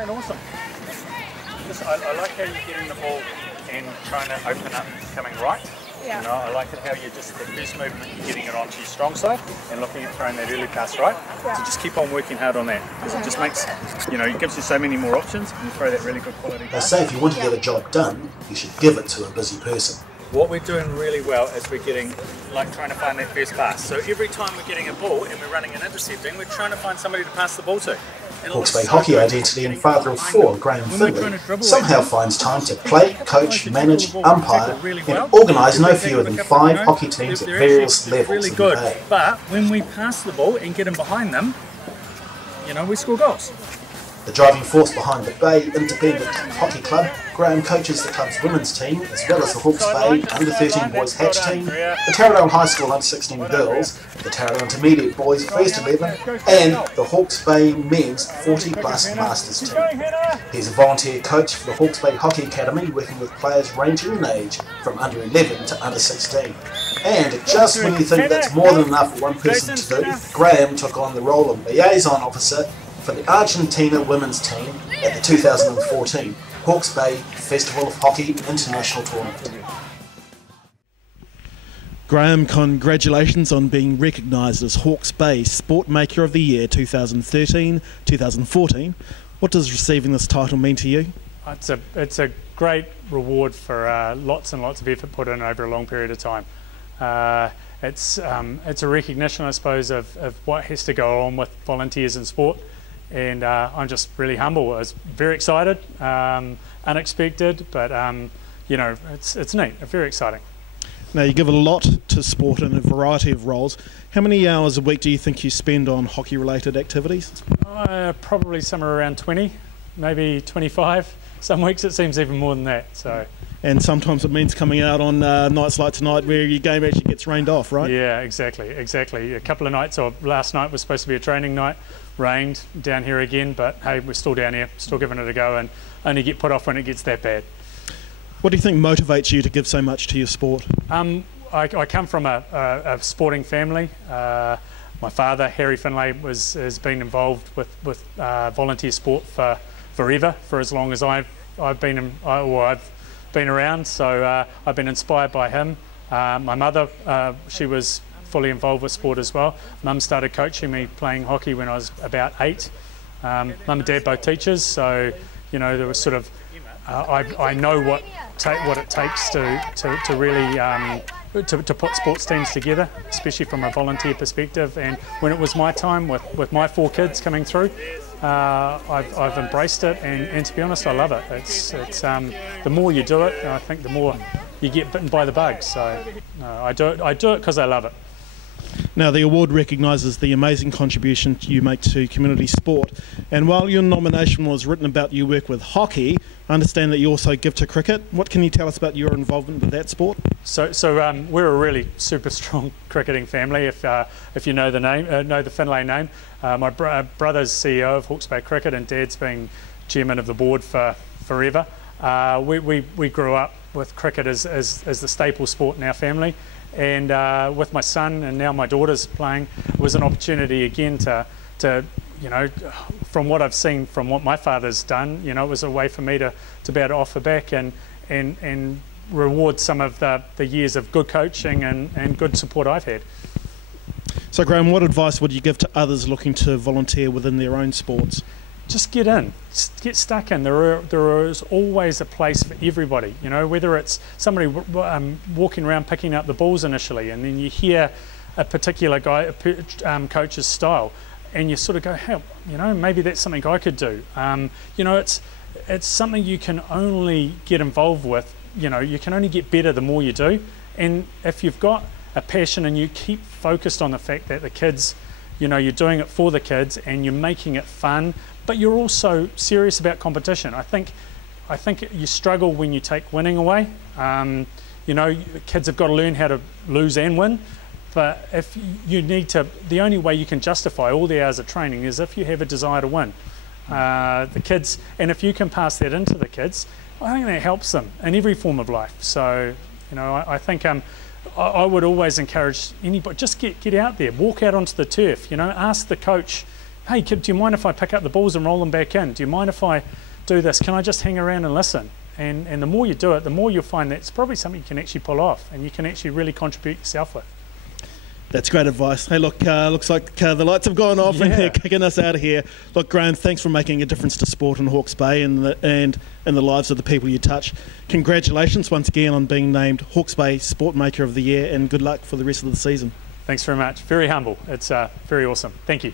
playing awesome. I like how you're getting the ball and trying to open up coming right. Yeah. You know, I like it how you're just, the first movement, you're getting it onto your strong side and looking at throwing that early pass right. Yeah. So just keep on working hard on that, because it just makes, you know, it gives you so many more options and you throw that really good quality They pass. say if you want to get a job done, you should give it to a busy person. What we're doing really well is we're getting, like, trying to find that first pass. So every time we're getting a ball and we're running an intercepting, we're trying to find somebody to pass the ball to. Hawke's Bay hockey identity and father of 4, Graeme Findlay, somehow finds time to play, coach, manage, umpire and organise no fewer than 5 hockey teams at various levels in the Bay. But when we pass the ball and get them behind them, you know, we score goals. The driving force behind the Bay Independent Hockey Club, Graeme coaches the club's women's team as well as the Hawke's Bay Under-13 Boys Hatch team, the Taradale High School Under-16 Girls, the Taradale Intermediate Boys First 11 and the Hawke's Bay Men's 40 Plus Masters team. He's a volunteer coach for the Hawke's Bay Hockey Academy, working with players ranging in age from under 11 to under 16. And just when you think that's more than enough for one person to do, Graeme took on the role of liaison officer for the Argentina women's team at the 2014 Hawke's Bay Festival of Hockey International Tournament. Graeme, congratulations on being recognised as Hawke's Bay Sport Maker of the Year 2013-2014. What does receiving this title mean to you? It's a great reward for lots and lots of effort put in over a long period of time. It's a recognition, I suppose, of what has to go on with volunteers in sport. And I'm just really humble. I was very excited, unexpected, but you know, it's neat, very exciting. Now, you give a lot to sport in a variety of roles. How many hours a week do you think you spend on hockey-related activities? Probably somewhere around 20, maybe 25. Some weeks it seems even more than that. So. And sometimes it means coming out on nights like tonight where your game actually gets rained off, right? Yeah, exactly. A couple of nights, or last night was supposed to be a training night, rained down here again, but hey, we're still down here, still giving it a go, and only get put off when it gets that bad. What do you think motivates you to give so much to your sport? I come from a sporting family. My father, Harry Findlay, has been involved with volunteer sport for forever, for as long as I've been around. So I've been inspired by him. My mother, she was fully involved with sport as well. Mum started coaching me playing hockey when I was about 8. Mum and Dad both teachers, so you know there was sort of I know what it takes to really to put sports teams together, especially from a volunteer perspective. And when it was my time with my 4 kids coming through, I've embraced it, and to be honest, I love it. It's the more you do it, I think the more you get bitten by the bug. So I do it because I love it. Now, the award recognises the amazing contribution you make to community sport, and while your nomination was written about your work with hockey, I understand that you also give to cricket. What can you tell us about your involvement with that sport? So we're a really super strong cricketing family. If you know the name, know the Findlay name, my brother's CEO of Hawke's Bay Cricket, and Dad's been chairman of the board for forever. We grew up with cricket as the staple sport in our family. And with my son and now my daughter's playing, it was an opportunity again to you know, from what I've seen from what my father's done, you know, it was a way for me to be able to offer back and reward some of the years of good coaching and good support I've had. So Graeme, what advice would you give to others looking to volunteer within their own sports? Just get in, just get stuck in. There is always a place for everybody, you know, whether it's somebody walking around picking up the balls initially, and then you hear a particular guy, coach's style, and you sort of go, hey, you know, maybe that's something I could do. You know, it's something you can only get involved with, you know, you can only get better the more you do. And if you've got a passion and you keep focused on the fact that the kids, you know, you're doing it for the kids and you're making it fun, but you're also serious about competition. I think you struggle when you take winning away. You know, kids have got to learn how to lose and win. But if you need to, the only way you can justify all the hours of training is if you have a desire to win. The kids, and if you can pass that into the kids, I think that helps them in every form of life. So, you know, I think I would always encourage anybody, just get out there, walk out onto the turf, you know, ask the coach, hey, do you mind if I pick up the balls and roll them back in? Do you mind if I do this? Can I just hang around and listen? And the more you do it, the more you'll find that it's probably something you can actually pull off and you can actually really contribute yourself with. That's great advice. Hey, look, looks like the lights have gone off and they're kicking us out of here. Look, Graeme, thanks for making a difference to sport in Hawke's Bay and the lives of the people you touch. Congratulations once again on being named Hawke's Bay Sport Maker of the Year, and good luck for the rest of the season. Thanks very much. Very humble. It's very awesome. Thank you.